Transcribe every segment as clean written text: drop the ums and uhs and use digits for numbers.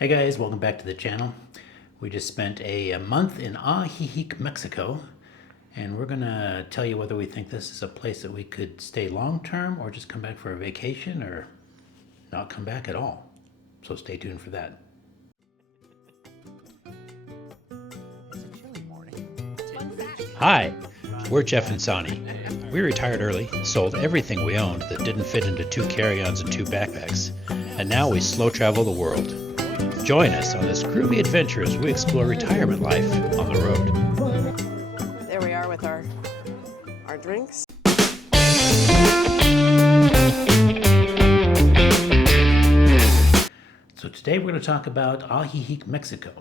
Hey guys, welcome back to the channel. We just spent a month in Ajijic, Mexico, and we're gonna tell you whether we think this is a place that we could stay long term or just come back for a vacation or not come back at all. So stay tuned for that. It's a chilly morning. Hi, we're Jeff and Soni. We retired early, sold everything we owned that didn't fit into 2 carry-ons and 2 backpacks, and now we slow travel the world. Join us on this groovy adventure as we explore retirement life on the road. There we are with our drinks. So today we're going to talk about Ajijic, Mexico.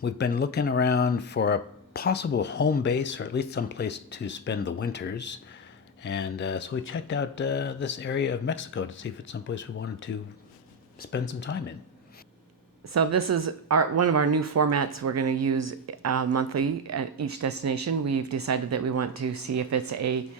We've been looking around for a possible home base or at least some place to spend the winters. And so we checked out this area of Mexico to see if it's someplace we wanted to spend some time in. So this is one of our new formats we're going to use monthly at each destination. We've decided that we want to see if it's a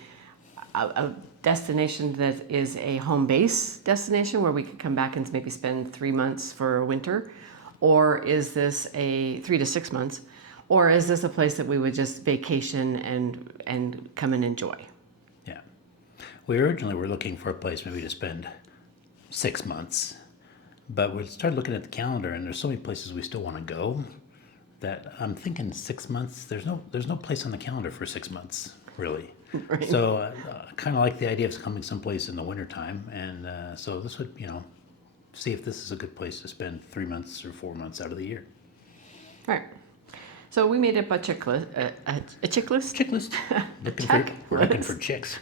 destination that is a home base destination where we could come back and maybe spend 3 months for winter, or is this a 3 to 6 months, or is this a place that we would just vacation and come and enjoy? Yeah. We originally were looking for a place maybe to spend 6 months. But we started looking at the calendar, and there's so many places we still want to go that I'm thinking 6 months. There's no place on the calendar for 6 months, really. Right. So I kind of like the idea of coming someplace in the wintertime, and so this would, see if this is a good place to spend 3 months or 4 months out of the year. All right. So we made up a checklist. A checklist? Checklist. We're looking for chicks.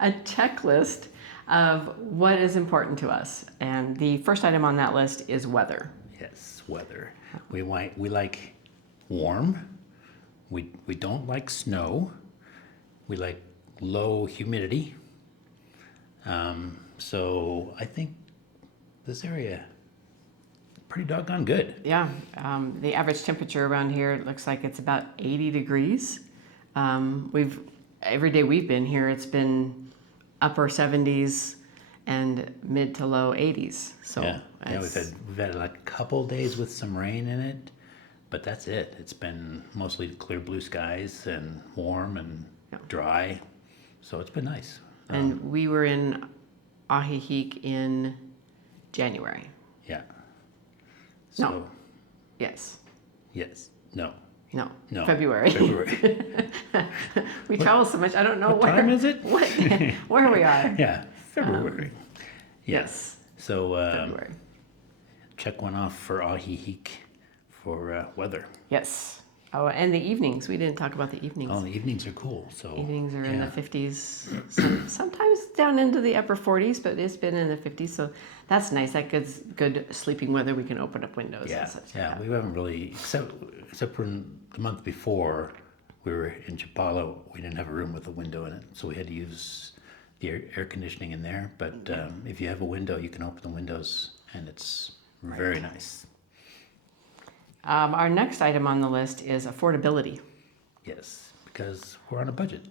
A checklist of what is important to us, and the first item on that list is weather. Yes, weather. We like warm. We don't like snow. We like low humidity. So I think this area pretty doggone good. Yeah, the average temperature around here looks like it's about 80 degrees. Every day we've been here, it's been upper 70s and mid to low 80s. So yeah, we've had like a couple days with some rain in it, but that's it. It's been mostly clear blue skies and warm and dry, so it's been nice. And we were in Ajijic in January. Yeah. No. So, Yes. yes. No. No. No. February. We travel so much. I don't know What time is it? Where we are. Yeah, February. Yes. So February. check one off for Ajijic for weather. Yes. Oh, and the evenings. We didn't talk about the evenings. Oh, the evenings are cool. So Evenings are in the 50s, sometimes down into the upper 40s, but it's been in the 50s, so that's nice. That gives good sleeping weather. We can open up windows yeah, and such. yeah. We haven't really, except for the month before we were in Chapala, we didn't have a room with a window in it, so we had to use the air conditioning in there. But if you have a window, you can open the windows, and it's very nice. Our next item on the list is affordability. Yes, because we're on a budget,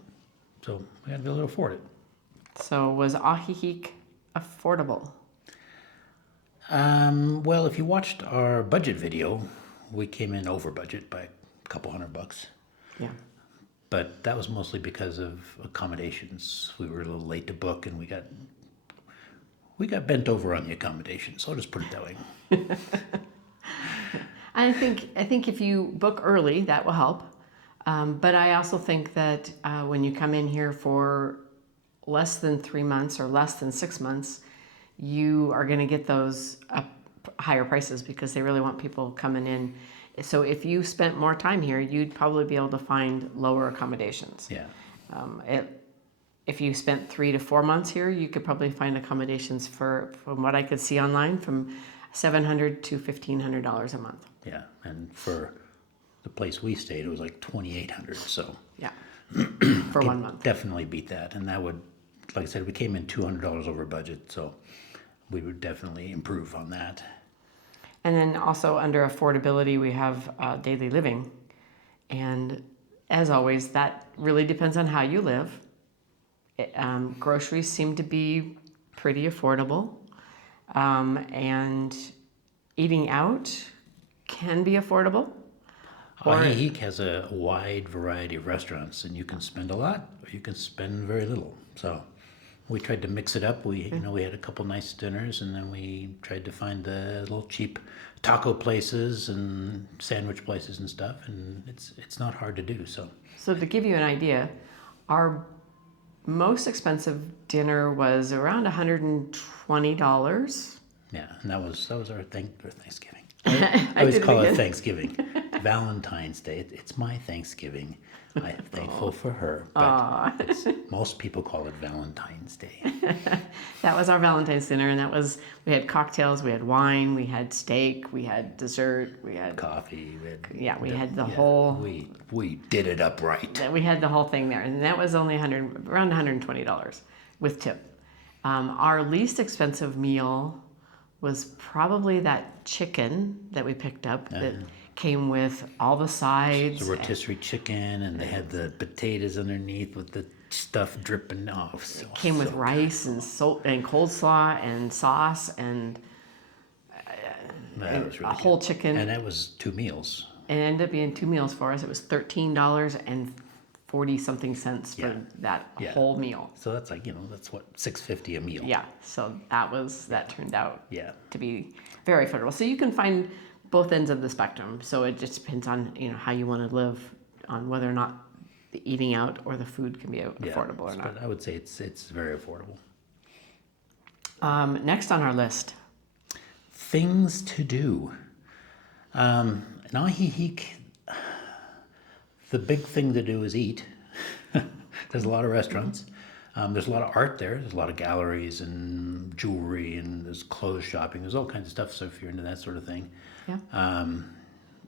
so we got to be able to afford it. So was Ajijic affordable? Well, if you watched our budget video, we came in over budget by a couple $100. Yeah. But that was mostly because of accommodations. We were a little late to book, and we got bent over on the accommodations. So I'll just put it that way. I think if you book early, that will help. But I also think that when you come in here for less than 3 months or less than 6 months, you are going to get those higher prices because they really want people coming in. So if you spent more time here, you'd probably be able to find lower accommodations. Yeah. If you spent 3 to 4 months here, you could probably find accommodations from what I could see online, from $700 to $1,500 a month. Yeah, and for the place we stayed, it was like $2,800. So yeah, for 1 month. Definitely beat that, and that would, like I said, we came in $200 over budget, so we would definitely improve on that. And then also under affordability, we have daily living, and as always, that really depends on how you live. Groceries seem to be pretty affordable. And eating out can be affordable. Ajijic has a wide variety of restaurants, and you can spend a lot or you can spend very little. So we tried to mix it up. We had a couple nice dinners, and then we tried to find the little cheap taco places and sandwich places and stuff, and it's not hard to do. So to give you an idea, our most expensive dinner was around $120. Yeah, and that was our Thanksgiving. I always call it Thanksgiving. Valentine's Day. It's my Thanksgiving. I am thankful for her, but most people call it Valentine's Day. That was our Valentine's dinner, and we had cocktails, we had wine, we had steak, we had dessert, we had coffee. We had the whole. We did it up right. We had the whole thing there, and that was only around $120 with tip. Our least expensive meal was probably that chicken that we picked up that came with all the sides. The rotisserie chicken, and they had the potatoes underneath with the stuff dripping off. So, it came with rice and coleslaw and sauce and that was really a whole chicken. And that was 2 meals. It ended up being 2 meals for us. It was $13.40 something for that whole meal. So that's that's what, $6.50 a meal. Yeah. So that turned out to be very affordable. So you can find both ends of the spectrum. So it just depends on how you want to live, on whether or not the eating out or the food can be affordable or not. But I would say it's very affordable. Next on our list, things to do. In Ajijic, the big thing to do is eat. There's a lot of restaurants. There's a lot of art there. There's a lot of galleries and jewelry, and there's clothes shopping. There's all kinds of stuff. So if you're into that sort of thing,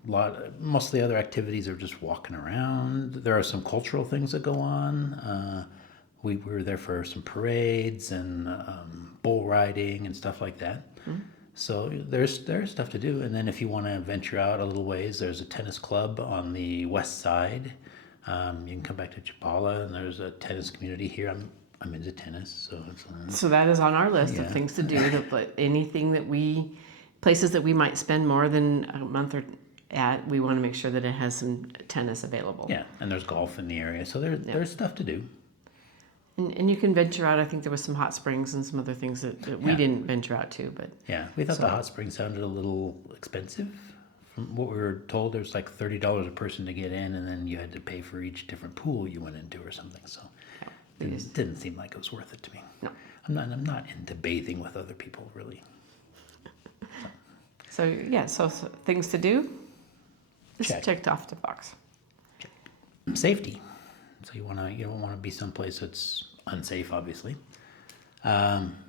most of the other activities are just walking around. There are some cultural things that go on. We were there for some parades and bull riding and stuff like that. So there's stuff to do. And then if you want to venture out a little ways, there's a tennis club on the west side. You can come back to Chapala, and there's a tennis community here. I'm into tennis, so that is on our list of things to do. Places that we might spend more than a month at, we want to make sure that it has some tennis available. Yeah, and there's golf in the area, so there's stuff to do. And you can venture out. I think there was some hot springs and some other things that we didn't venture out to, but we thought the hot springs sounded a little expensive. From what we were told, there's like $30 a person to get in, and then you had to pay for each different pool you went into or something. So it didn't seem like it was worth it to me. No, I'm not into bathing with other people really. So things to do. Just checked off the box. Check. Safety. So you don't want to be someplace that's unsafe, obviously.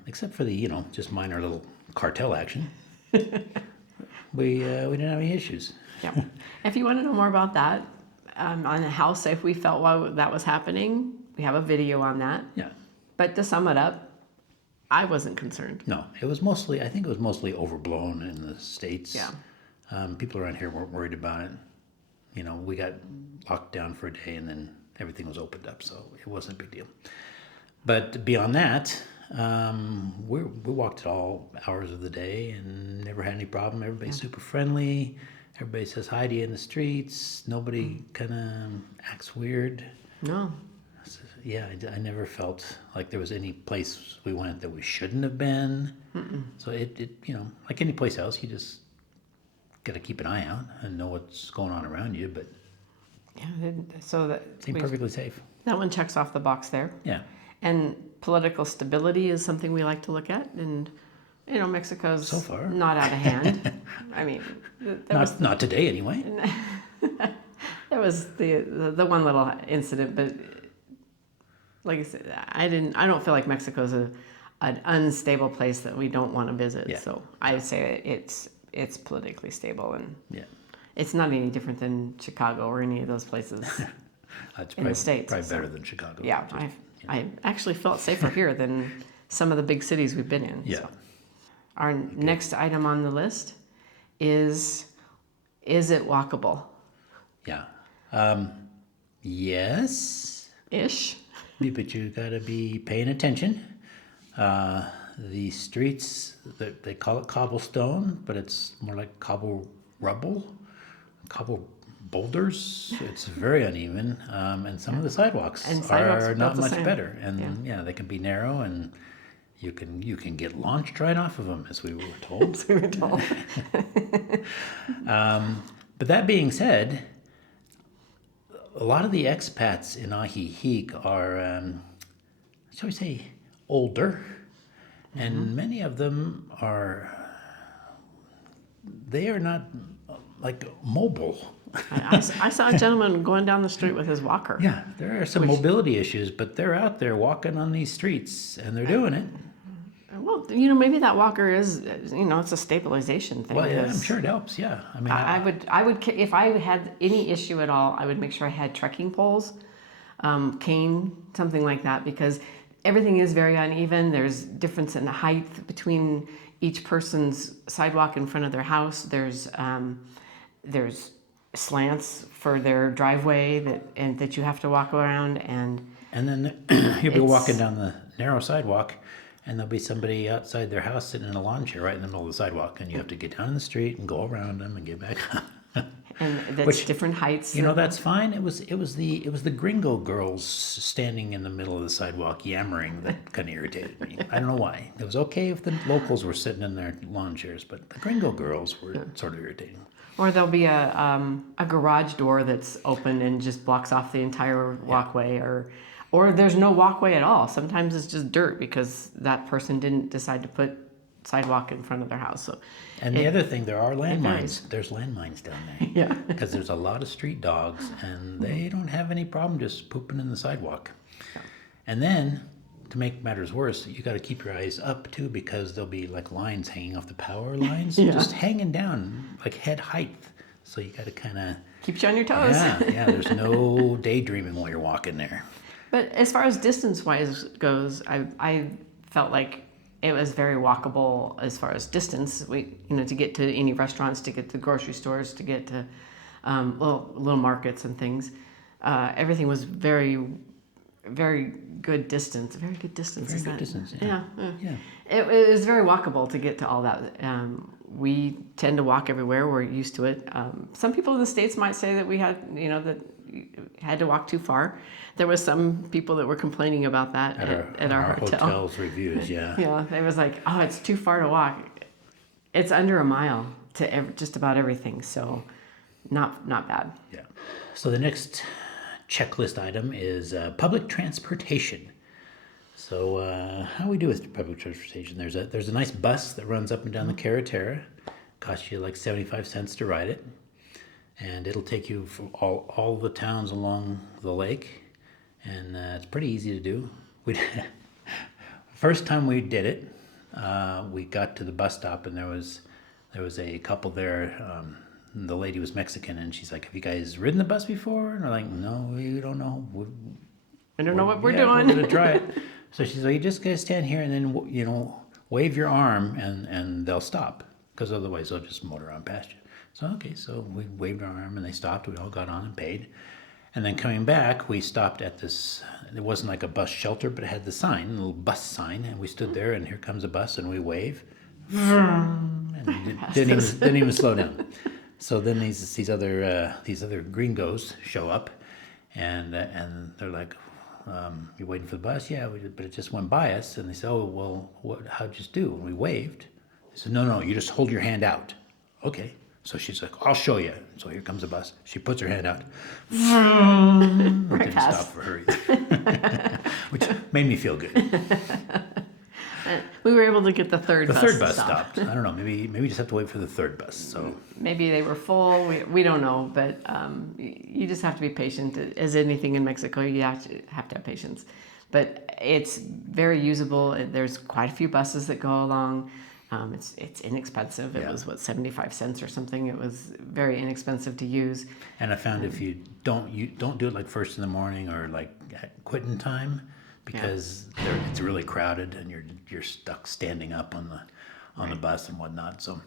Except for the just minor little cartel action. We didn't have any issues. Yeah. If you want to know more about that, on how safe we felt while that was happening, we have a video on that. Yeah. But to sum it up, I wasn't concerned. No, I think it was mostly overblown in the States. Yeah. People around here weren't worried about it. We got locked down for a day, and then everything was opened up, so it wasn't a big deal. But beyond that, we walked at all hours of the day and never had any problem. Everybody's super friendly. Everybody says hi to you in the streets. Nobody kind of acts weird. No. Yeah, I never felt like there was any place we went that we shouldn't have been. So it like any place else, you just got to keep an eye out and know what's going on around you. But so that seemed perfectly safe. That one checks off the box there. Yeah. And political stability is something we like to look at, and Mexico's so far not out of hand. I mean, not today anyway. There was the one little incident, but like I said, I don't feel like Mexico's an unstable place that we don't want to visit. Yeah. So I would say it's politically stable, and it's not any different than Chicago or any of those places in the States. Probably better than Chicago. Yeah, I actually felt safer here than some of the big cities we've been in. Yeah. So. Our next item on the list is it walkable? Yeah. Yes. Ish. But you got to be paying attention. the streets, they call it cobblestone, but it's more like cobble rubble, cobble boulders. It's very uneven, and some of the sidewalks sidewalks are built not the much same. better. And they can be narrow, and you can get launched right off of them, as we were told. As we were told. But that being said, a lot of the expats in Ajijic are, shall we say, older, and many of them they are not like mobile. I saw a gentleman going down the street with his walker. Yeah, there are some mobility issues, but they're out there walking on these streets, and they're doing it. Well, maybe that walker is, it's a stabilization thing. Well, yeah, I'm sure it helps. Yeah, I mean, I would, if I had any issue at all, I would make sure I had trekking poles, cane, something like that, because everything is very uneven. There's difference in the height between each person's sidewalk in front of their house. There's slants for their driveway that you have to walk around, and then you'll be walking down the narrow sidewalk, and there'll be somebody outside their house sitting in a lawn chair right in the middle of the sidewalk, and you have to get down in the street and go around them and get back up. And that's different heights. That's fine. It was the gringo girls standing in the middle of the sidewalk yammering that kind of irritated me. I don't know why. It was okay if the locals were sitting in their lawn chairs, but the gringo girls were sort of irritating. Or there'll be a garage door that's open and just blocks off the entire walkway, or there's no walkway at all. Sometimes it's just dirt because that person didn't decide to put sidewalk in front of their house. So, and the other thing, there are landmines. There's landmines down there. Yeah. Because there's a lot of street dogs, and they don't have any problem just pooping in the sidewalk. Yeah. And then, to make matters worse, you got to keep your eyes up too, because there'll be like lines hanging off the power lines, just hanging down like head height. So you got to kind of keep you on your toes. Yeah. There's no daydreaming while you're walking there. But as far as distance-wise goes, I felt like it was very walkable as far as distance. To get to any restaurants, to get to grocery stores, to get to little markets and things. Everything was very, very good distance. Very good distance. Very good distance. Yeah. It was very walkable to get to all that. We tend to walk everywhere. We're used to it. Some people in the States might say that we had to walk too far. There was some people that were complaining about that at our hotel. Hotel's reviews, yeah. Yeah, it was like, oh, it's too far to walk. It's under a mile to just about everything, so not bad. Yeah. So the next checklist item is public transportation. So how we do with public transportation? There's a nice bus that runs up and down the Carretera. Costs you like 75 cents to ride it, and it'll take you from all the towns along the lake, and it's pretty easy to do. First time we did it, we got to the bus stop, and there was a couple there. The lady was Mexican, and she's like, "Have you guys ridden the bus before?" And we're like, "No, we don't know. I don't know what we're doing. We're gonna try it." So she's like, "You just gotta stand here and then wave your arm, and they'll stop, because otherwise they'll just motor on past you." So okay, so we waved our arm and they stopped. We all got on and paid. And then coming back, we stopped at this. It wasn't like a bus shelter, but it had the sign, a little bus sign, and we stood there. And here comes a bus, and we wave, and didn't even slow down. So then these other gringos show up, and they're like, "You waiting for the bus?" "Yeah, but it just went by us." And they said, "Oh, well, how'd you just do?" And we waved. They said, "No, you just hold your hand out." Okay. So she's like, "I'll show you." So here comes the bus. She puts her hand out. It didn't stop for her either, which made me feel good. We were able to get the third bus. The third bus stopped. I don't know. Maybe we just have to wait for the third bus. So maybe they were full. We don't know, but you just have to be patient. As anything in Mexico, you have to have patience. But it's very usable. There's quite a few buses that go along. It's inexpensive. It was 75 cents or something. It was very inexpensive to use. And I found if you don't do it like first in the morning or like at quitting time, because it's really crowded and you're stuck standing up on the bus and whatnot. So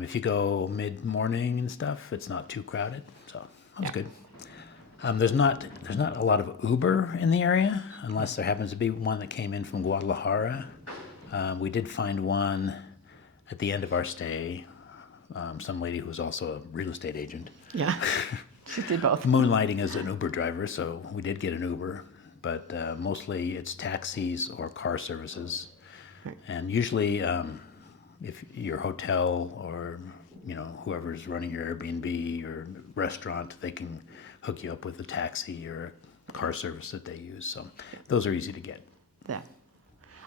if you go mid morning and stuff, it's not too crowded. So that's good. There's not a lot of Uber in the area, unless there happens to be one that came in from Guadalajara. We did find one at the end of our stay. Some lady who was also a real estate agent, Yeah, she did both. moonlighting as an Uber driver, so we did get an Uber. But mostly it's taxis or car services. Right. And usually if your hotel or whoever's running your Airbnb or restaurant, they can hook you up with a taxi or a car service that they use. So those are easy to get. Yeah.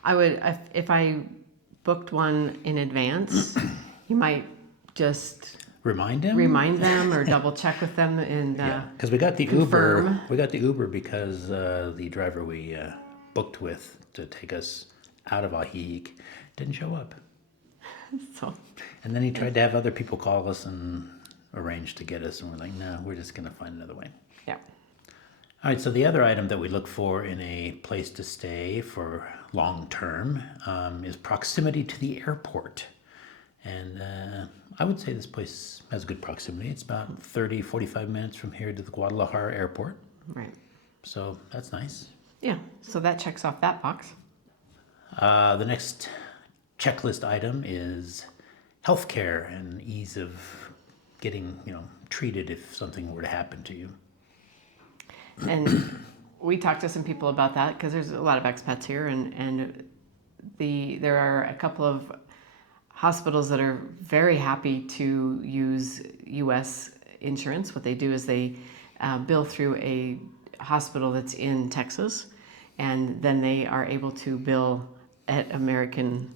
I would, if I booked one in advance, you might just Remind them? remind them or double check with them and Yeah, because we got the confirm. Uber. We got the Uber because the driver we booked with to take us out of Ajijic didn't show up. So, And then he tried to have other people call us and arrange to get us, and we're like, no, we're just going to find another way. yeah. All right, so the other item that we look for in a place to stay for long term is proximity to the airport. And I would say this place has good proximity. It's about 30, 45 minutes from here to the Guadalajara airport. Right. So that's nice. Yeah. So that checks off that box. The next checklist item is healthcare and ease of getting, treated if something were to happen to you. And we talked to some people about that because there's a lot of expats here, and there are a couple of hospitals that are very happy to use U.S. insurance. What they do is they bill through a hospital that's in Texas, and then they are able to bill at American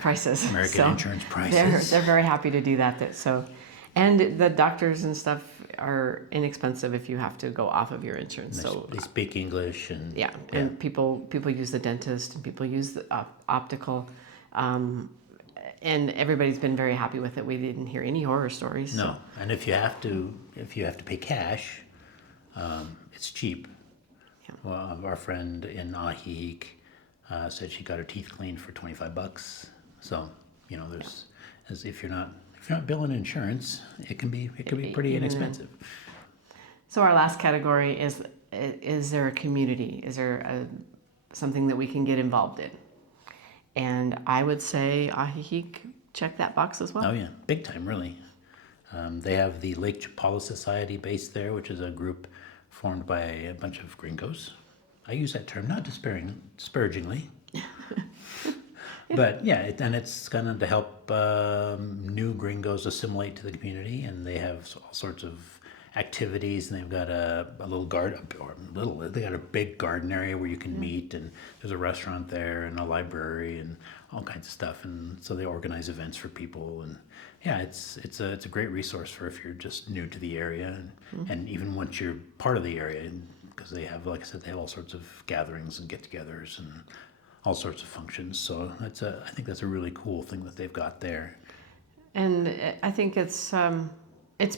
prices. American insurance prices. They're very happy to do that. And the doctors and stuff are inexpensive if you have to go off of your insurance. So They speak English and yeah, and people use the dentist and people use the optical, and everybody's been very happy with it. We didn't hear any horror stories. no. So. And if you have to pay cash, it's cheap. Yeah. Well, our friend in Ajijic said she got her teeth cleaned for $25. So there's if you're not billing insurance, it can be pretty Even inexpensive. So our last category is there a community? Is there something that we can get involved in? And I would say Ajijic check that box as well. Oh yeah, big time, really. They have the Lake Chapala Society based there, which is a group formed by a bunch of gringos. I use that term not disparagingly. But yeah, and it's kind of to help new gringos assimilate to the community, and they have all sorts of activities, and they've got a little they got a big garden area where you can meet, and there's a restaurant there and a library and all kinds of stuff, and so they organize events for people, and yeah, it's a great resource for if you're just new to the area, and even once you're part of the area, because they have, like I said, they have all sorts of gatherings and get-togethers and all sorts of functions. So I think that's a really cool thing that they've got there. And I think it's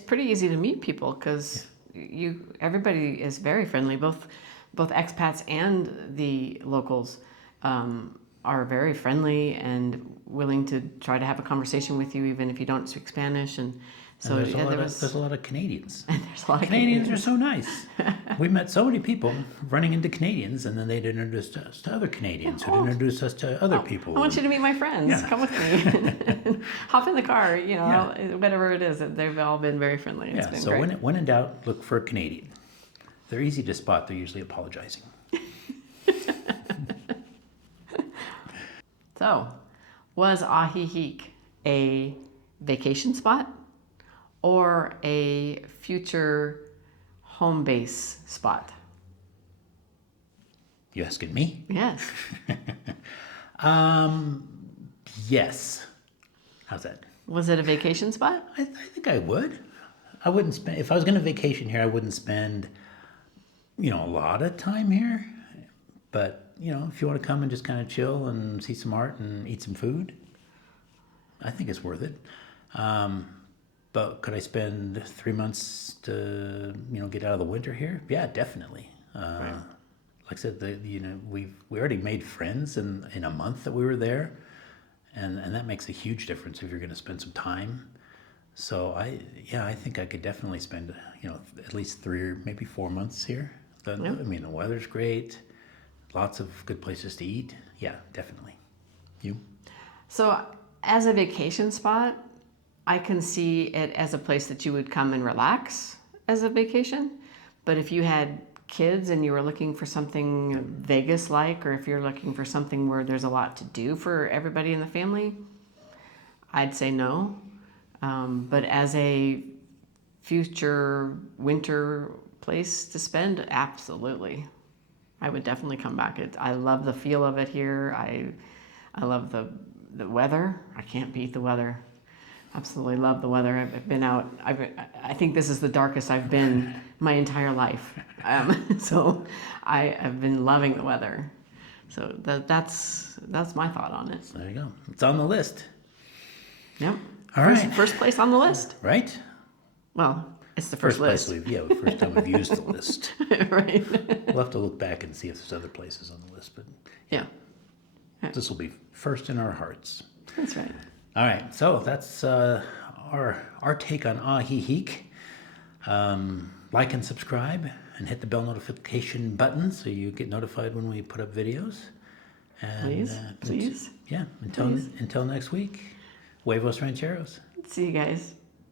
pretty easy to meet people because everybody is very friendly. Both expats and the locals are very friendly and willing to try to have a conversation with you, even if you don't speak Spanish. And so and there's a lot of Canadians. And there's a lot of Canadians are so nice. We met so many people running into Canadians, and then they'd introduce us to other Canadians who'd introduce us to other people. I want you to meet my friends. Yeah. Come with me. Hop in the car. Whatever it is. They've all been very friendly. It's been So great. when in doubt, look for a Canadian. They're easy to spot. They're usually apologizing. So, was Ajijic a vacation spot or a future home base spot? You asking me? Yes. Yes. How's that? Was it a vacation spot? I think I would. I wouldn't spend, if I was going to vacation here, I wouldn't spend, a lot of time here. But, if you want to come and just kind of chill and see some art and eat some food, I think it's worth it. But could I spend 3 months to, get out of the winter here? Yeah, definitely. Right. Like I said, we already made friends in a month that we were there. And that makes a huge difference if you're going to spend some time. So I think I could definitely spend at least 3 or maybe 4 months here. The weather's great, lots of good places to eat. Yeah, definitely. You? So as a vacation spot, I can see it as a place that you would come and relax as a vacation. But if you had kids and you were looking for something Vegas-like, or if you're looking for something where there's a lot to do for everybody in the family, I'd say no. But as a future winter place to spend, absolutely. I would definitely come back. I love the feel of it here. I love the weather. I can't beat the weather. Absolutely love the weather. I've been out. I think this is the darkest I've been my entire life. So I've been loving the weather. So that's my thought on it. There you go. It's on the list. Yep. All right. First place on the list. Right? Well, it's the first place list. first time we've used the list. Right. We'll have to look back and see if there's other places on the list, but Yeah. this will be first in our hearts. That's right. All right, so that's our take on Ajijic. Like and subscribe and hit the bell notification button so you get notified when we put up videos. And, Please. Yeah, until next week, Huevos Rancheros. See you guys.